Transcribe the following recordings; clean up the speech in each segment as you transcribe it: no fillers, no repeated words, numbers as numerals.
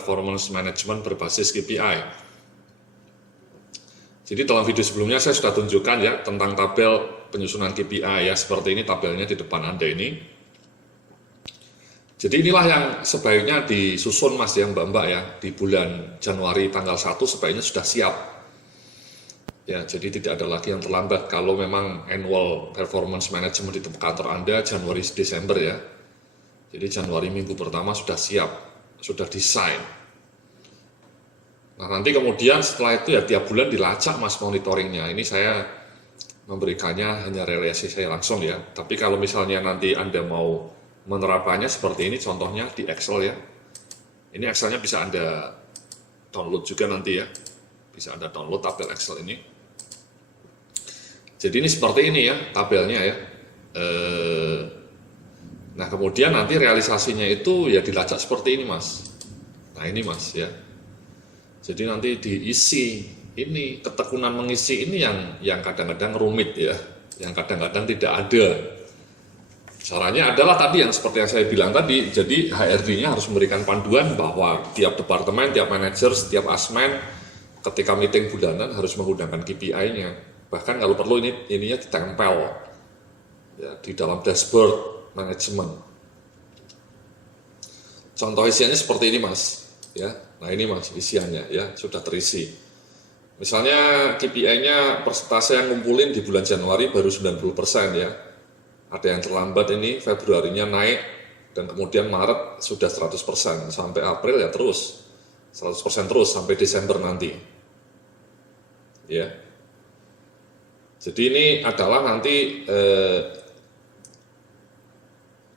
performance management berbasis KPI. Jadi dalam video sebelumnya saya sudah tunjukkan ya tentang tabel penyusunan KPI ya, seperti ini tabelnya di depan Anda ini. Jadi inilah yang sebaiknya disusun Mas ya Mbak-mbak ya, di bulan Januari tanggal 1 sebaiknya sudah siap. Ya, jadi tidak ada lagi yang terlambat kalau memang annual performance management di kantor Anda Januari Desember ya. Jadi Januari minggu pertama sudah siap, sudah desain. Nah nanti kemudian setelah itu ya tiap bulan dilacak Mas monitoringnya. Ini saya memberikannya hanya realisasi saya langsung ya. Tapi kalau misalnya nanti Anda mau menerapannya seperti ini, contohnya di Excel ya. Ini Excelnya bisa Anda download juga nanti ya. Bisa Anda download tabel Excel ini. Jadi ini seperti ini ya tabelnya ya. Nah kemudian nanti realisasinya itu ya dilacak seperti ini Mas. Nah ini Mas ya. Jadi nanti diisi ini, ketekunan mengisi ini yang kadang-kadang rumit ya, yang kadang-kadang tidak ada. Caranya adalah tadi yang seperti yang saya bilang tadi, jadi HRD-nya harus memberikan panduan bahwa tiap departemen, tiap manajer, setiap asmen ketika meeting bulanan harus menggunakan KPI-nya. Bahkan kalau perlu ininya ditempel ya, di dalam dashboard manajemen. Contoh isiannya seperti ini Mas ya. Nah ini Mas isiannya ya, sudah terisi. Misalnya KPI-nya persentase yang ngumpulin di bulan Januari baru 90% ya. Ada yang terlambat ini, Februarinya naik, dan kemudian Maret sudah 100%, sampai April ya terus, 100% terus sampai Desember nanti. Ya. Jadi ini adalah nanti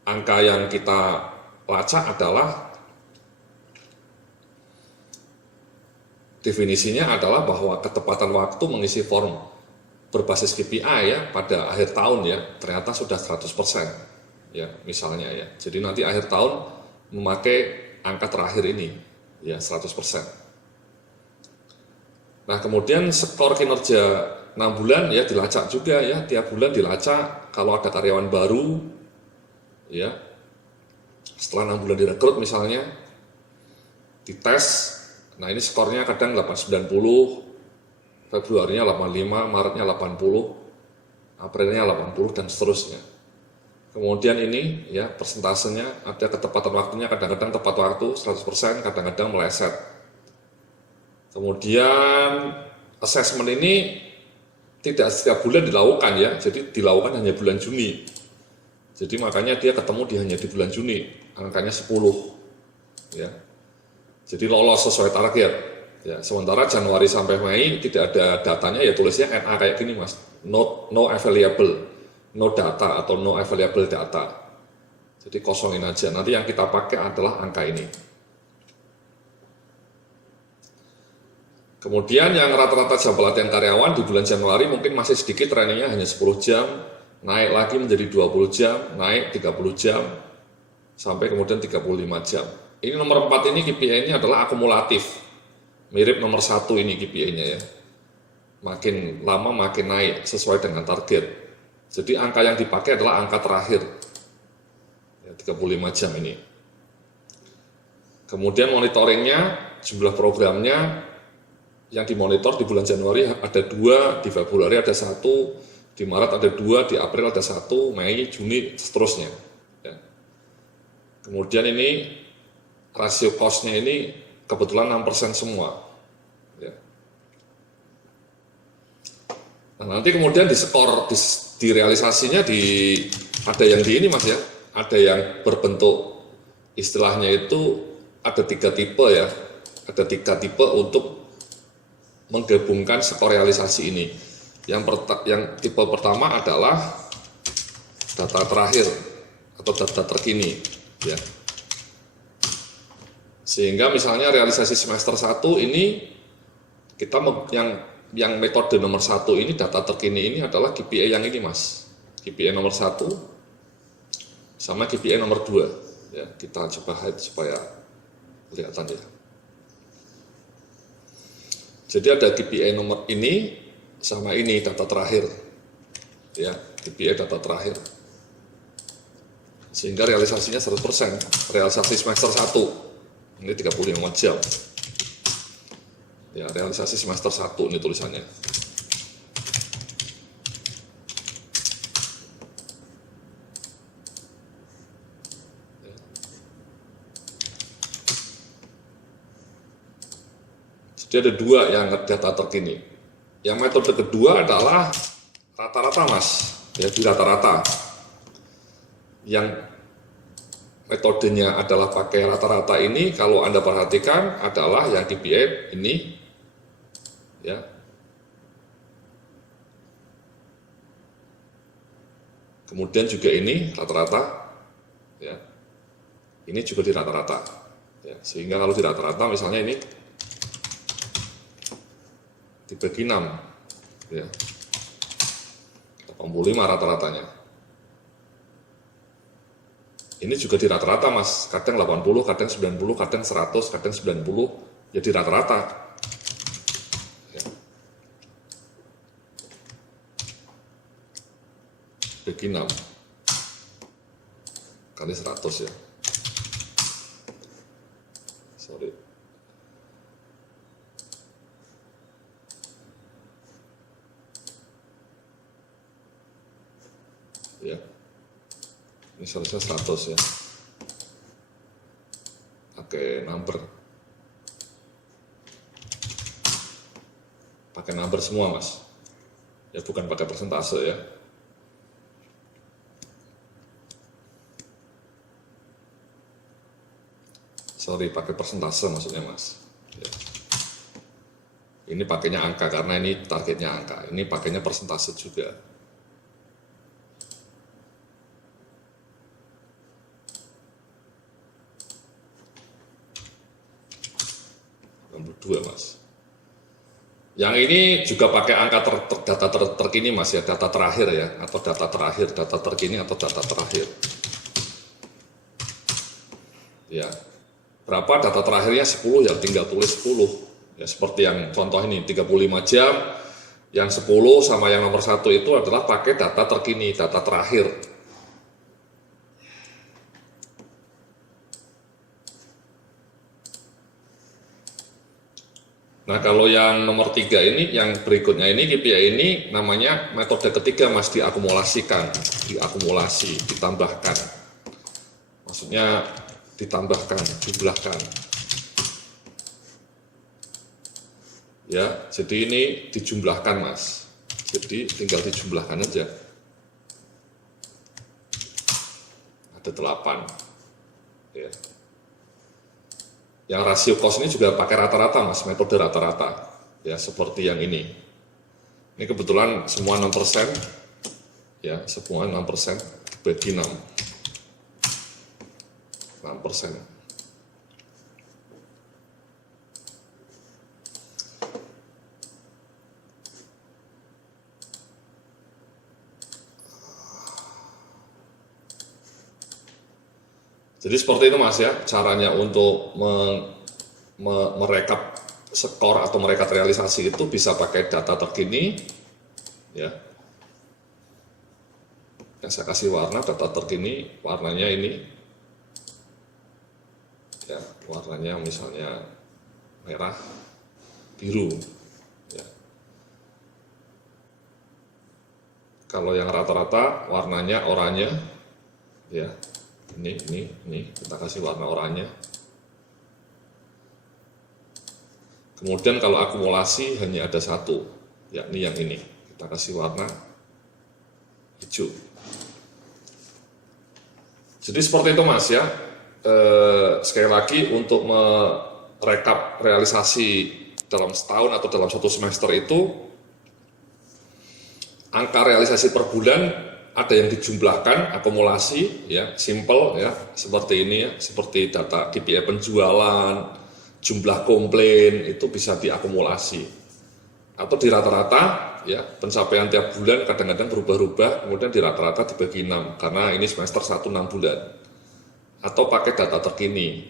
angka yang kita lacak adalah definisinya adalah bahwa ketepatan waktu mengisi form berbasis KPI ya pada akhir tahun ya ternyata sudah 100% ya misalnya ya. Jadi nanti akhir tahun memakai angka terakhir ini ya 100%. Nah kemudian skor kinerja 6 bulan ya dilacak juga ya, tiap bulan dilacak kalau ada karyawan baru ya. Setelah 6 bulan direkrut misalnya dites. Nah ini skornya kadang 890, Februarinya 85, Maretnya 80, Aprilnya 80 dan seterusnya. Kemudian ini ya persentasenya ada ketepatan waktunya, kadang-kadang tepat waktu 100%, kadang-kadang meleset. Kemudian assessment ini tidak setiap bulan dilakukan ya, jadi dilakukan hanya bulan Juni. Jadi makanya dia ketemu hanya di bulan Juni, angkanya 10 ya. Jadi lolos sesuai target. Ya, sementara Januari sampai Mei tidak ada datanya ya tulisnya NA kayak gini Mas. No available, no data atau no available data. Jadi kosongin aja. Nanti yang kita pakai adalah angka ini. Kemudian yang rata-rata jam pelatihan karyawan di bulan Januari mungkin masih sedikit, trainingnya hanya 10 jam, naik lagi menjadi 20 jam, naik 30 jam, sampai kemudian 35 jam. Ini nomor 4 ini KPI-nya adalah akumulatif. Mirip nomor 1 ini KPI-nya ya. Makin lama makin naik sesuai dengan target. Jadi angka yang dipakai adalah angka terakhir. Ya, 35 jam ini. Kemudian monitoringnya, jumlah programnya yang dimonitor di bulan Januari ada 2, di Februari ada 1, di Maret ada 2, di April ada 1, Mei, Juni, seterusnya. Ya. Kemudian ini rasio cost-nya ini kebetulan 6% semua. Ya. Nah, nanti kemudian di skor, di realisasinya ada yang di ini Mas ya, ada yang berbentuk istilahnya itu ada 3 tipe ya, ada 3 tipe untuk menggabungkan skor realisasi ini. Yang tipe pertama adalah data terakhir atau data terkini ya. Sehingga misalnya realisasi semester 1 ini kita yang metode nomor 1 ini data terkini ini adalah KPI yang ini Mas. KPI nomor 1 sama KPI nomor 2 ya, kita coba hide supaya kelihatan ya. Jadi ada KPI nomor ini sama ini data terakhir ya, KPI data terakhir. Sehingga realisasinya 100%, realisasi semester 1. Ini 35 jam. Ya, realisasi semester 1 ini tulisannya. Jadi ada dua yang data terkini. Yang metode kedua adalah rata-rata mas, ya di rata-rata. Yang metodenya adalah pakai rata-rata ini, kalau Anda perhatikan adalah yang KPI ini, ya. Kemudian juga ini rata-rata, ya. Ini juga di rata-rata, ya. Sehingga kalau di rata-rata misalnya ini dibagi 6, ya. 85 rata-ratanya. Ini juga di rata-rata mas, kadang 80, kadang 90, kadang 100, kadang 90, ya di rata-rata. Ya. Bagi 6 kali 100 ya. Sorry. Ya. Ini seharusnya 100 ya. Pakai number. Pakai number semua mas. Ya bukan pakai persentase ya. Sorry, pakai persentase maksudnya mas. Ya. Ini pakainya angka karena ini targetnya angka. Ini pakainya persentase juga. 2 mas. Yang ini juga pakai angka data terkini mas ya, data terakhir ya, atau data terakhir, data terkini atau data terakhir. Ya, berapa data terakhirnya 10 ya, tinggal tulis 10. Ya seperti yang contoh ini 35 jam, yang 10 sama yang nomor 1 itu adalah pakai data terkini, data terakhir. Nah kalau yang nomor 3 ini, yang berikutnya ini KPI ini namanya metode ketiga mas, diakumulasikan, diakumulasi, ditambahkan. Maksudnya ditambahkan, jumlahkan. Ya, jadi ini dijumlahkan mas. Jadi tinggal dijumlahkan aja. Ada 8. Ya. Yang rasio cost ini juga pakai rata-rata mas, metode rata-rata. Ya, seperti yang ini. Ini kebetulan semua 6%. Ya, semua 6% bagi 6. 6%. Jadi seperti itu mas ya, caranya untuk merekap skor atau merekap realisasi itu bisa pakai data terkini, ya. Yang saya kasih warna data terkini, warnanya ini, ya, warnanya misalnya merah, biru, ya. Kalau yang rata-rata warnanya oranye, ya. Ini kita kasih warna oranye. Kemudian kalau akumulasi hanya ada satu, yakni yang ini. Kita kasih warna hijau. Jadi seperti itu mas ya. Sekali lagi untuk merekap realisasi dalam setahun atau dalam satu semester itu, angka realisasi per bulan ada yang dijumlahkan, akumulasi, ya, simple, ya, seperti ini, ya, seperti data KPI penjualan, jumlah komplain itu bisa diakumulasi, atau di rata-rata, ya, pencapaian tiap bulan kadang-kadang berubah-ubah, kemudian di rata-rata dibagi 6, karena ini semester 1 6 bulan, atau pakai data terkini,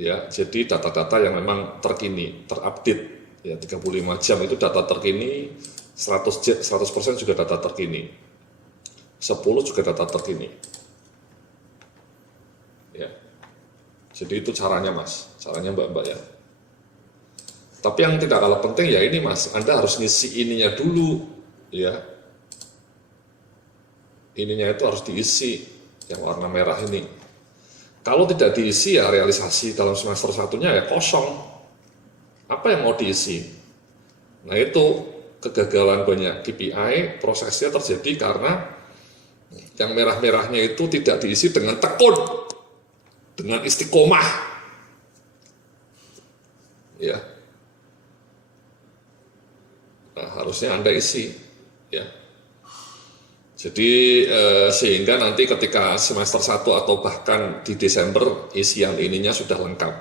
ya, jadi data-data yang memang terkini, terupdate, ya, 35 jam itu data terkini, 100% juga data terkini. 10 juga data terkini. Ya. Jadi itu caranya Mas, caranya Mbak-mbak ya. Tapi yang tidak kalah penting ya ini Mas, Anda harus ngisi ininya dulu ya. Ininya itu harus diisi yang warna merah ini. Kalau tidak diisi ya realisasi dalam semester satunya ya kosong. Apa yang mau diisi? Nah itu kegagalan banyak KPI, prosesnya terjadi karena yang merah-merahnya itu tidak diisi dengan tekun, dengan istiqomah. Ya. Nah, harusnya Anda isi ya. Jadi sehingga nanti ketika semester 1 atau bahkan di Desember isian ininya sudah lengkap.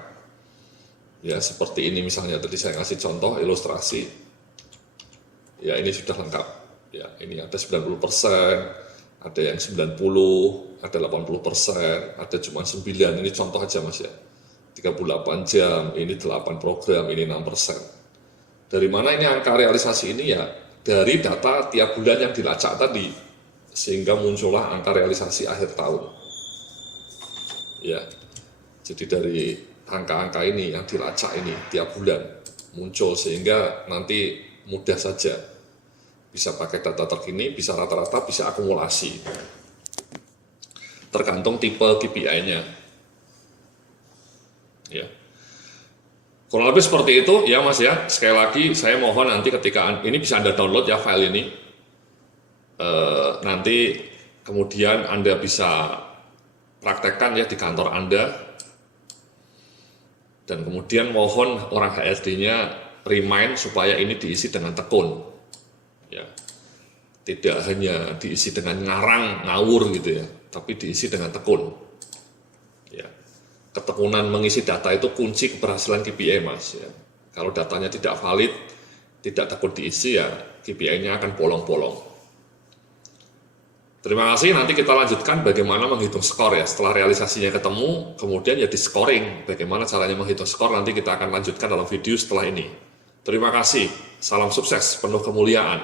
Ya, seperti ini misalnya tadi saya kasih contoh ilustrasi. Ya, ini sudah lengkap. Ya, ini ada 90%, ada yang 90, ada 80%, ada cuma 9. Ini contoh aja Mas ya. 38 jam, ini 8 program, ini 6%. Dari mana ini angka realisasi ini ya? Dari data tiap bulan yang dilacak tadi, sehingga muncullah angka realisasi akhir tahun. Ya, jadi dari angka-angka ini yang dilacak ini tiap bulan muncul sehingga nanti mudah saja bisa pakai data terkini, bisa rata-rata, bisa akumulasi. Tergantung tipe KPI-nya. Ya. Kurang lebih seperti itu ya Mas ya. Sekali lagi saya mohon nanti ketika ini bisa Anda download ya file ini. Nanti kemudian Anda bisa praktekkan ya di kantor Anda. Dan kemudian mohon orang HRD-nya remind supaya ini diisi dengan tekun. Ya. Tidak hanya diisi dengan ngarang, ngawur gitu ya, tapi diisi dengan tekun. Ya. Ketekunan mengisi data itu kunci keberhasilan KPI Mas ya. Kalau datanya tidak valid, tidak tekun diisi ya KPI-nya akan bolong-bolong. Terima kasih, nanti kita lanjutkan bagaimana menghitung skor ya. Setelah realisasinya ketemu, kemudian ya di scoring. Bagaimana caranya menghitung skor nanti kita akan lanjutkan dalam video setelah ini. Terima kasih, salam sukses, penuh kemuliaan.